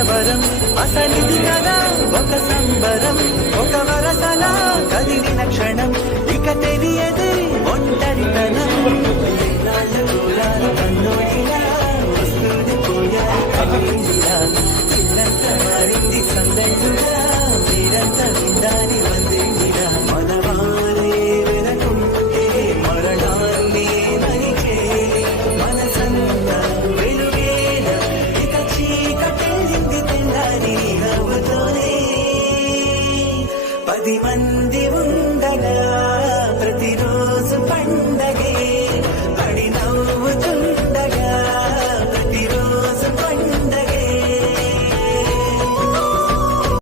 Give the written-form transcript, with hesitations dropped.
కలవరం అసలిది కదా ఒక సంబరం ఒక వరసలా కదిలిన క్షణం ఇక తెలియదే ఒంటరితనం వస్తుంది పోయారిలా ఇల్లంత మారింది సందడిగా మీరంతా విందాని వందేమిరా మనవారే వెనకుంటే మరణాన్ని నరికే మనసంతా వెలుగేన ఇక చీకటెళ్ళింది తెల్లారి నవ్వుతోనే 10 మంది